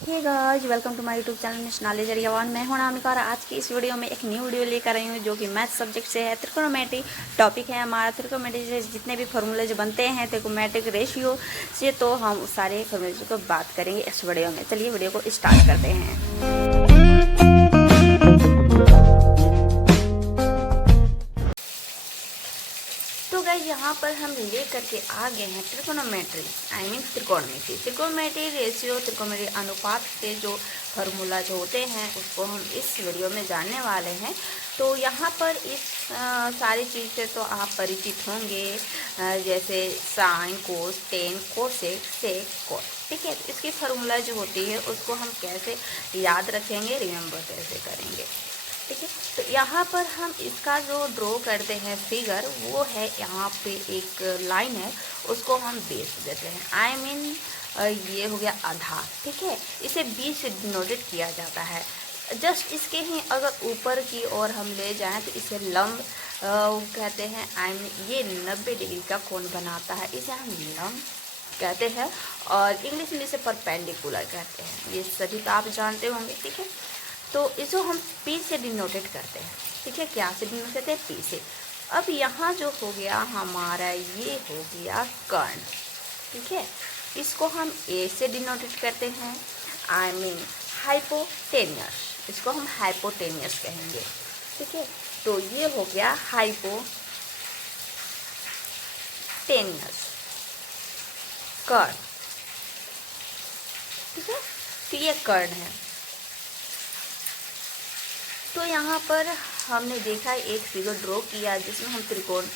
Hey guys, welcome to my YouTube channel miss knowledge area one. मैं हूं अनामिका और आज की इस वीडियो में एक न्यू वीडियो लेकर आई हूं जो कि मैथ सब्जेक्ट से है। त्रिकोणोमेट्री टॉपिक है हमारा। त्रिकोणोमेट्री से जितने भी फॉर्मूले जो बनते हैं त्रिकोणोमेट्रिक रेशियो से, तो हम उस सारे फॉर्मूले को बात करेंगे इस वीडियो में। चलिए वीडियो को स्टार्ट करते हैं। तो गाइस, यहाँ पर हम ले करके आ गए हैं त्रिकोणोमेट्री, आई मीन त्रिकोणमिति। त्रिकोणमिति रेशियो, त्रिकोणमिति अनुपात के जो फार्मूला जो होते हैं उसको हम इस वीडियो में जानने वाले हैं। तो यहाँ पर इस सारी चीज़ से तो आप परिचित होंगे, जैसे साइन, कोस, टेन, कोसेक, सेक, कॉट। ठीक है, तो इसकी फार्मूला जो होती है उसको हम कैसे याद रखेंगे, रिमेंबर कैसे करेंगे। ठीक है, तो यहाँ पर हम इसका जो ड्रॉ करते हैं फिगर, वो है यहाँ पे एक लाइन है, उसको हम बेस देते हैं। आई मीन ये हो गया आधार। ठीक है, इसे 20 से डिनोटेड किया जाता है। जस्ट इसके ही अगर ऊपर की ओर हम ले जाएं तो इसे लंब कहते हैं। आई मीन ये 90 डिग्री का कोण बनाता है, इसे हम लंब कहते हैं। और इंग्लिश में इसे परपेंडिकुलर कहते हैं। ये सभी तो आप जानते होंगे। ठीक है, तो इसको हम पी से डिनोटेड करते हैं। ठीक है, क्या से डिनोट करते हैं? पी से। अब यहाँ जो हो गया हमारा, ये हो गया कर्ण। ठीक है, इसको हम ए से डिनोटेड करते हैं, आई मीन हाइपोटेनियस। इसको हम हाइपोटेनियस कहेंगे। ठीक है, तो ये हो गया हाइपोटेनियस कर्ण। ठीक है, तो ये कर्ण है। तो यहाँ पर हमने देखा एक फिगर ड्रॉ किया जिसमें हम त्रिकोण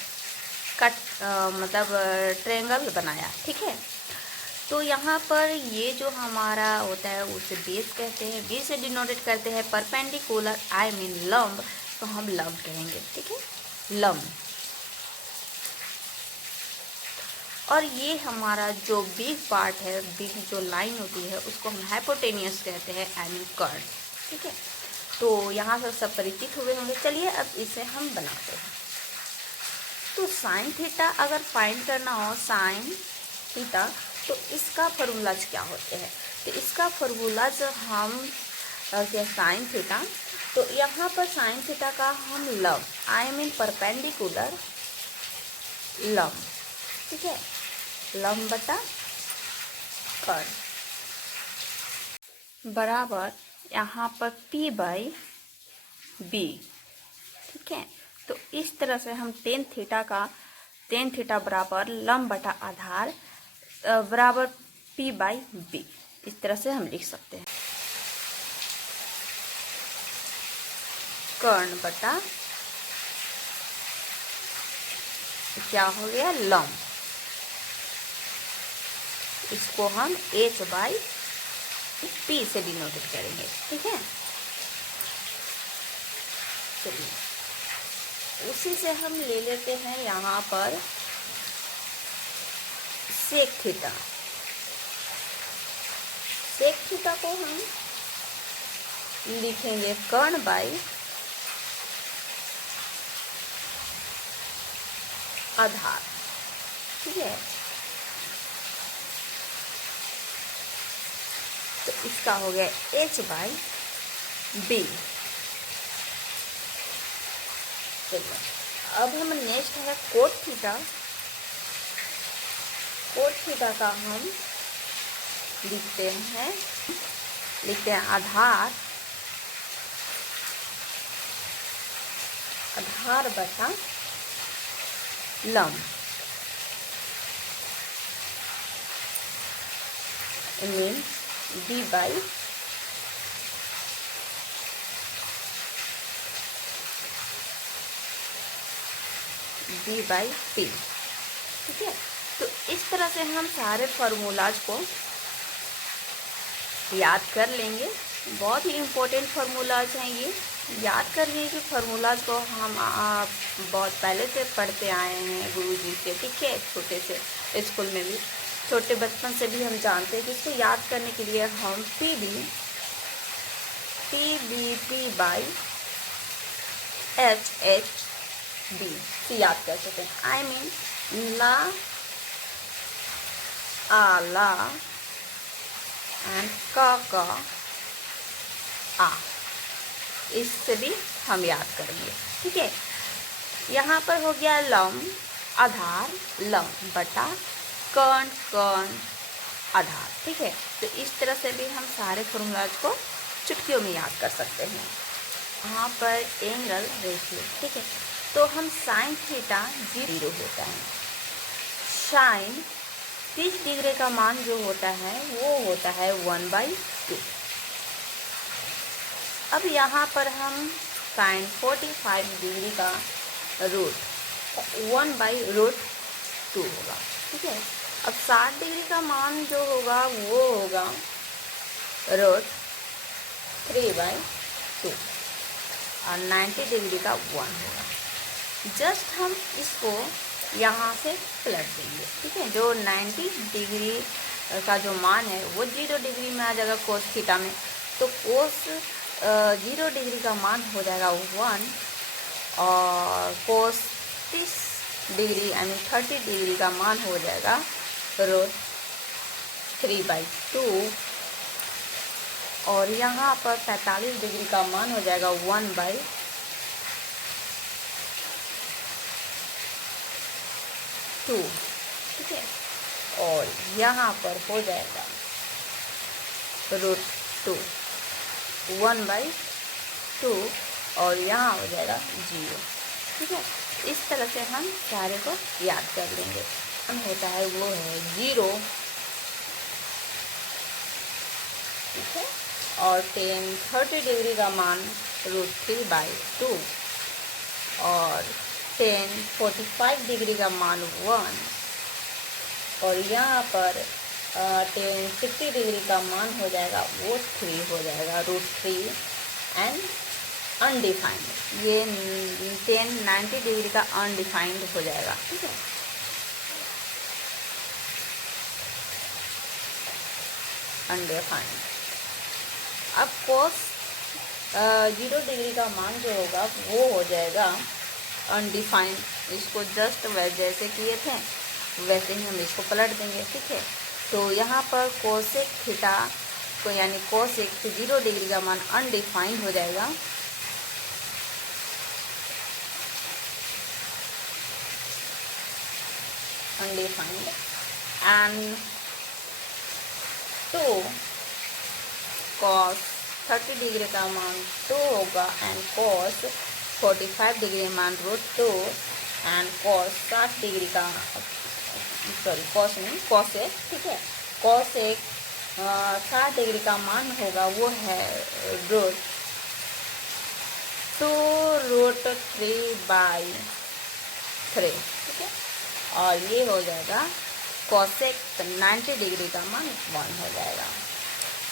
का मतलब ट्रायंगल बनाया। ठीक है, तो यहाँ पर ये जो हमारा होता है उसे बेस कहते हैं। बेस से डिनोटेड करते हैं परपेंडिकुलर, आई मीन लंब, तो हम लंब कहेंगे। ठीक है, लंब। और ये हमारा जो बिग पार्ट है, बिग जो लाइन होती है, उसको हम हाइपोटेनियस कहते हैं, आई मीन कर्ण। ठीक है, तो यहाँ से सब परिचित हुए होंगे। चलिए अब इसे हम बनाते हैं। तो साइन थीटा अगर फाइंड करना हो, साइन थीटा, तो इसका फार्मूला क्या होते हैं? तो इसका फार्मूला जो हम क्या, साइन थीटा, तो यहाँ पर साइन थीटा का हम लंब, आई मीन परपेंडिकुलर लंब। ठीक है, लंब बटा कर्ण बराबर यहाँ पर P बाई बी। ठीक है, तो इस तरह से हम टेन थीटा बराबर लंब बटा आधार बराबर P बाई बी, इस तरह से हम लिख सकते हैं। कर्ण बटा क्या हो गया, लंब। इसको हम H बाई P से डिनोटेड करेंगे। ठीक है, चलिए उसी से हम ले लेते हैं यहाँ पर सेक थीटा। सेक थीटा को हम लिखेंगे कर्ण बाई आधार। ठीक है, तो इसका हो गया H बाई बी। चलिए अब हम नेक्स्ट है कोट थीटा। कोट थीटा का हम लिखते हैं आधार बटा लंब, मीन बी बाई पी। ठीक है, तो इस तरह से हम सारे फार्मूलाज को याद कर लेंगे। बहुत ही इम्पोर्टेंट फार्मूलाज हैं ये, याद करने के फार्मूलाज को हम बहुत पहले से पढ़ते आए हैं गुरुजी से। ठीक है, छोटे से स्कूल में भी, छोटे बचपन से भी हम जानते हैं कि इसको याद करने के लिए हम P B by H B से याद कर सकते हैं। आई मीन ला एंड का आ, इससे भी हम याद करेंगे। ठीक है, यहाँ पर हो गया लम आधार, लम बटा कर्ण कर्ण आधार। ठीक है, तो इस तरह से भी हम सारे फॉर्मूलाज को चुटकियों में याद कर सकते हैं। यहाँ पर एंगल रेशियो, ठीक है, तो हम साइन थीटा 0 होता है। साइन 30 डिग्री का मान जो होता है वो होता है 1/2। अब यहाँ पर हम साइन 45 डिग्री का रूट 1/√2 होगा। ठीक है, अब 60 डिग्री का मान जो होगा वो होगा √3/2 और 90 डिग्री का 1 होगा। जस्ट हम इसको यहाँ से पलट देंगे। ठीक है, जो 90 डिग्री का जो मान है वो 0 डिग्री में आ जाएगा कोस थीटा में, तो कोस 0 डिग्री का मान हो जाएगा 1 और कोस 30 डिग्री यानी 30 डिग्री का मान हो जाएगा √3/2 और यहाँ पर 45 डिग्री का मान हो जाएगा 1/2। ठीक है, और यहाँ पर हो जाएगा √2 1/2 और यहाँ हो जाएगा 0। ठीक है, इस तरह से हम सारे को याद कर लेंगे। हम होता है वो है 0। ठीक है, और 30 डिग्री का मान √3/2 और 45 डिग्री का मान 1 और यहाँ पर 60 डिग्री का मान हो जाएगा वो 3 हो जाएगा √3 एंड अनडिफाइंड। ये 90 डिग्री का अनडिफाइंड हो जाएगा। ठीक है, अनडिफाइंड। अब कोस 0 डिग्री का मान जो होगा वो हो जाएगा अनडिफाइंड। इसको जस्ट जैसे किए थे वैसे ही हम इसको पलट देंगे। ठीक है, तो यहाँ पर कोसेक थीटा को यानी कोसेक 0 डिग्री का मान अनडिफाइंड हो जाएगा अनडिफाइंड एंड 2 cos 30 डिग्री का मान 2 होगा एंड cos 45 डिग्री मान √2 एंड cos 60 डिग्री का cos नहीं cosec। ठीक है, cosec 60 डिग्री का मान होगा वो है √2√3/3। ठीक है, और ये हो जाएगा cosec 90 डिग्री का मान 1 हो जाएगा।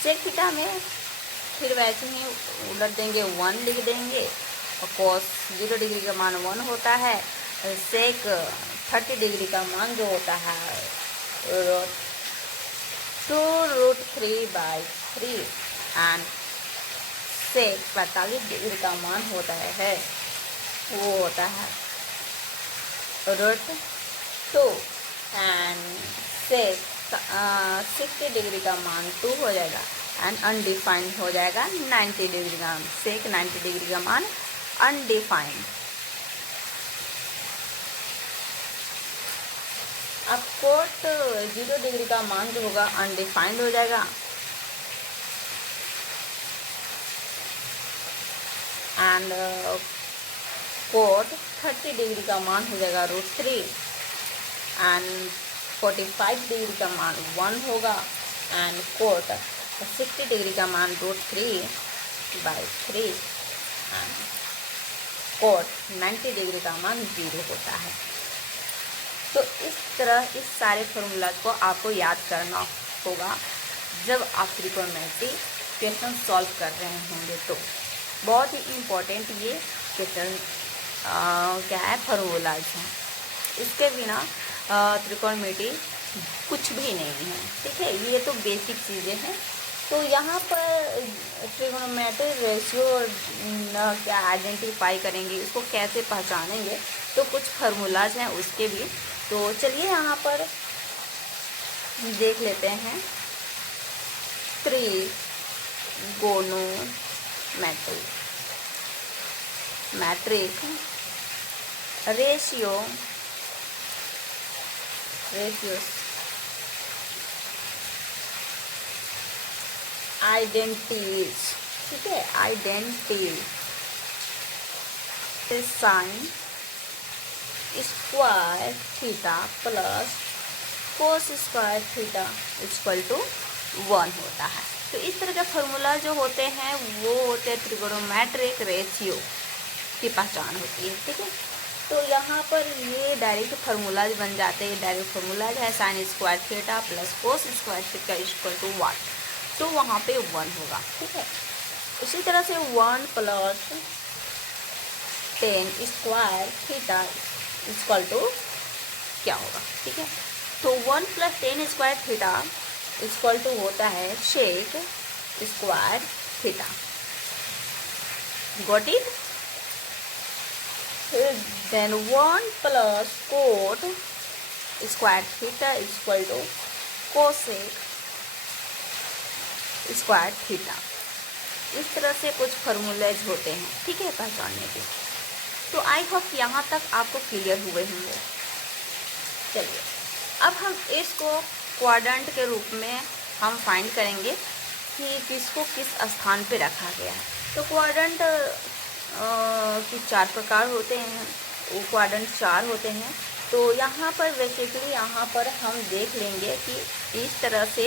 सेक थीटा में फिर वैसे ही उलट देंगे, 1 लिख देंगे और cos 0 डिग्री का मान 1 होता है। सेक 30 डिग्री का मान जो होता है 2√3/3 एंड सेक 45 डिग्री का मान होता है वो होता है √2 एंड सेक 60 डिग्री का मान 2 हो जाएगा एंड अनडिफाइंड हो जाएगा 90 डिग्री का मान। सेक 90 डिग्री का मान अनडिफाइंड। अब कोट 0 डिग्री का मान जो होगा अनडिफाइंड हो जाएगा एंड कोट 30 डिग्री का मान हो जाएगा √3 एंड 45 डिग्री का मान 1 होगा एंड कोट 60 डिग्री का मान √3/3 एंड कोट 90 डिग्री का मान 0 होता है। तो इस तरह इस सारे फॉर्मूला को आपको याद करना होगा जब आप त्रिकोणमिति क्वेश्चन सॉल्व कर रहे होंगे। तो बहुत ही इम्पोर्टेंट ये क्वेश्चन क्या है, फॉर्मूलाज हैं। इसके बिना त्रिकोणमिति कुछ भी नहीं है। ठीक है, ये तो बेसिक चीज़ें हैं। तो यहाँ पर ट्रिगोनोमेट्रिक रेशियो क्या आइडेंटिफाई करेंगे, इसको कैसे पहचानेंगे, तो कुछ फार्मूलाज हैं उसके भी। तो चलिए यहाँ पर देख लेते हैं। त्रिगोनोमेट्री मैट्रिक रेशियोस आइडेंटिटीज, ठीक है, identity sine square theta plus cos square theta equal to 1 होता है। तो इस तरह के फार्मूला जो होते हैं वो होते हैं त्रिगोनोमेट्रिक रेशियो की पहचान होती है, ठीक है। तो यहाँ पर ये डायरेक्ट फार्मूलाज बन जाते हैं। डायरेक्ट फार्मूलाज है sine square theta plus cos square theta equal to 1, तो वहाँ पे 1 होगा, ठीक है। उसी तरह से 1 plus tan square theta equal to क्या होगा, ठीक है। तो 1 plus tan square theta equal to होता है sec square theta. Got it? Then 1 plus cot square theta equal to cosec square theta. इस तरह से कुछ फार्मूलेज होते हैं, ठीक है, पहचानने के। तो आई होप यहाँ तक आपको क्लियर हुए होंगे। चलिए अब हम इसको क्वाड्रेंट के रूप में हम फाइंड करेंगे कि किसको किस स्थान पे रखा गया है। तो क्वाड्रेंट की 4 प्रकार होते हैं, वो क्वाड्रेंट 4 होते हैं। तो यहाँ पर बेसिकली यहाँ पर हम देख लेंगे कि इस तरह से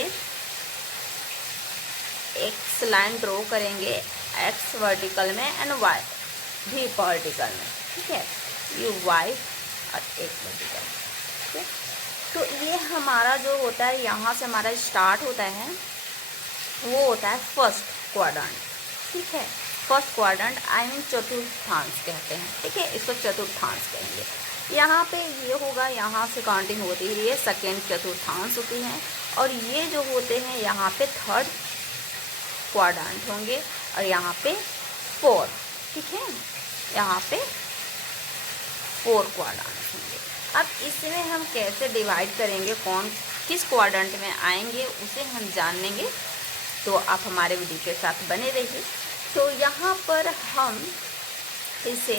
एक्स लाइन ड्रॉ करेंगे, एक्स वर्टिकल में एंड वाई भी वर्टिकल में, ठीक है, ये वाई और एक्स वर्टिकल, ठीक है। तो ये हमारा जो होता है यहाँ से हमारा स्टार्ट होता है वो होता है फर्स्ट क्वाड्रेंट, ठीक है। फर्स्ट क्वाड्रेंट आई मीन चतुर्थांश कहते हैं, ठीक है, इसको चतुर्थांश कहेंगे। यहाँ पे ये होगा, यहाँ से काउंटिंग होती है, ये सेकेंड चतुर्थांश होती हैं। और ये जो होते हैं यहाँ पे थर्ड क्वाड्रेंट होंगे और यहाँ पे 4, ठीक है, यहाँ पे 4 क्वाड्रेंट होंगे। अब इसमें हम कैसे डिवाइड करेंगे, कौन किस क्वाड्रेंट में आएंगे उसे हम जान लेंगे। तो आप हमारे वीडियो के साथ बने रहिए। तो यहाँ पर हम इसे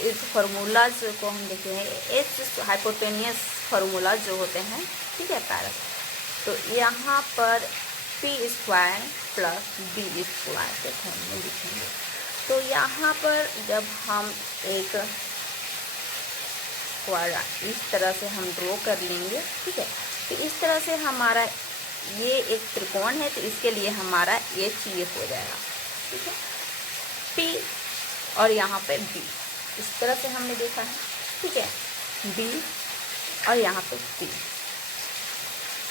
इस फार्मूलाज को हम देखते हैं, इस हाइपोटेनियस फार्मूला जो होते हैं, ठीक है, पैरस। तो यहाँ पर P square plus B square के फॉर्म में लिखेंगे। तो यहाँ पर जब हम एक क्वाड्रेंट इस तरह से हम ड्रॉ कर लेंगे, ठीक है। तो इस तरह से हमारा ये एक त्रिकोण है, तो इसके लिए हमारा एच ये हो जाएगा, ठीक है, पी और यहाँ पे बी, इस तरह से हमने देखा है, ठीक है, बी और यहाँ पे पी।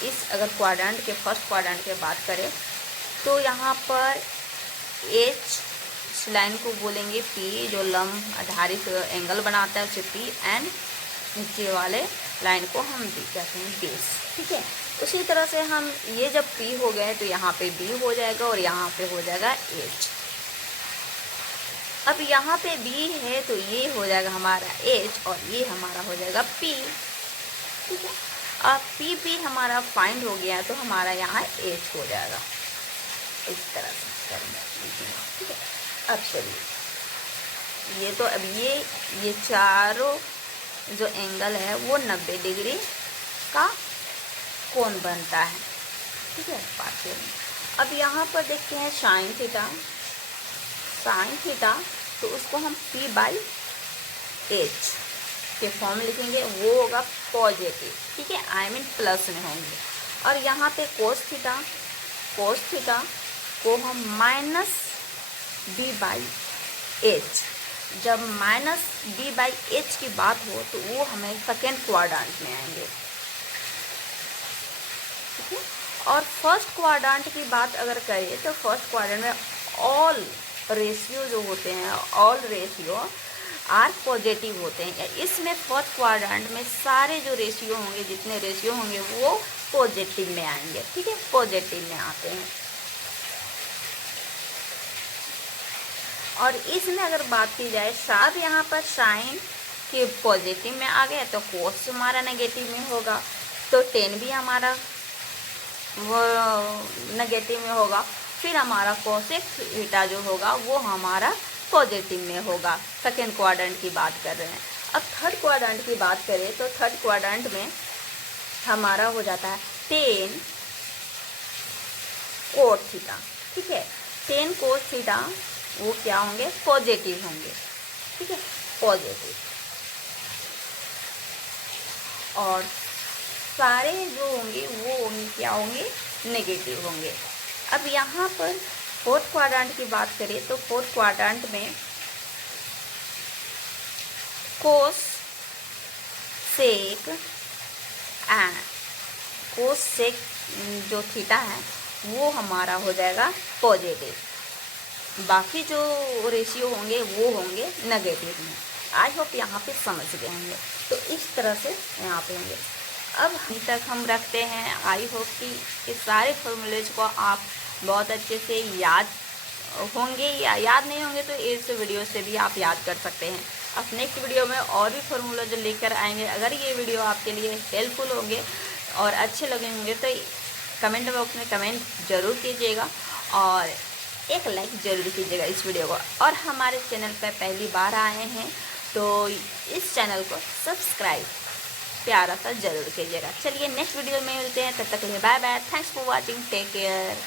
इस अगर क्वाड्रेंट के फर्स्ट क्वाड्रेंट की बात करें तो यहाँ पर एच इस लाइन को बोलेंगे पी, जो लंब आधारित एंगल बनाता है उसे पी, एंड नीचे वाले लाइन को हम बी कहते हैं, बेस, ठीक है। उसी तरह से हम ये जब पी हो गए तो यहाँ पे बी हो जाएगा और यहाँ पे हो जाएगा एच। अब यहाँ पे बी है तो ये हो जाएगा हमारा एच और ये हमारा हो जाएगा पी, ठीक है। अब पी भी हमारा फाइंड हो गया तो हमारा यहाँ एच हो जाएगा, इस तरह से करेंगे, ठीक है। अब चलिए ये तो अब ये चारों जो एंगल है वो 90 डिग्री का कोण बनता है, ठीक है, पार्शियल में। अब यहाँ पर देखते हैं साइन थीटा, तो उसको हम P बाई एच के फॉर्म लिखेंगे, वो होगा पॉजिटिव, ठीक है, आई मीन प्लस में होंगे। और यहाँ पे कोस थीटा को हम माइनस बी बाई एच, जब माइनस बी बाई एच की बात हो तो वो हमें सेकेंड क्वाड्रेंट में आएंगे, ठीक है। और फर्स्ट क्वाड्रेंट की बात अगर करें तो फर्स्ट क्वाड्रेंट में ऑल रेशियो जो होते हैं, ऑल रेशियो आर पॉजिटिव होते हैं। इसमें फर्स्ट क्वाड्रेंट में सारे जो रेशियो होंगे, जितने रेशियो होंगे वो पॉजिटिव में आएंगे, ठीक है, पॉजिटिव में आते हैं। और इसमें अगर बात की जाए, अब यहाँ पर साइन के पॉजिटिव में आ गए तो कोस हमारा नेगेटिव में होगा, तो 10 भी हमारा वो नेगेटिव में होगा, फिर हमारा कोसेक थीटा जो होगा वो हमारा पॉजिटिव में होगा। सेकेंड क्वाड्रेंट की बात कर रहे हैं। अब थर्ड क्वाड्रेंट की बात करें तो थर्ड क्वाड्रेंट में हमारा हो जाता है टेन कोट थीटा। ठीक है, टेन कोट थीटा वो क्या होंगे, पॉजिटिव होंगे। ठीक है, पॉजिटिव। और सारे जो होंगे वो क्या होंगे, नेगेटिव होंगे। अब यहाँ पर फोर्थ क्वाड्रेंट की बात करें तो फोर्थ क्वाड्रेंट में कोस सेक एंड कोस सेक जो थीटा है वो हमारा हो जाएगा पॉजिटिव, बाकी जो रेशियो होंगे वो होंगे नेगेटिव में। आई होप यहाँ पे समझ गए होंगे। तो इस तरह से यहाँ पे होंगे। अब अभी तक हम रखते हैं। आई होप कि इस सारे फॉर्मूलेज को आप बहुत अच्छे से याद होंगे, या याद नहीं होंगे तो इस वीडियो से भी आप याद कर सकते हैं। अब नेक्स्ट वीडियो में और भी फार्मूला जो लेकर आएंगे। अगर ये वीडियो आपके लिए हेल्पफुल होंगे और अच्छे लगे होंगे तो कमेंट बॉक्स में कमेंट ज़रूर कीजिएगा और एक लाइक ज़रूर कीजिएगा इस वीडियो को। और हमारे चैनल पर पहली बार आए हैं तो इस चैनल को सब्सक्राइब प्यारा सा ज़रूर कीजिएगा। चलिए नेक्स्ट वीडियो में मिलते हैं, तब तक के लिए bye bye. Thanks for watching, take care.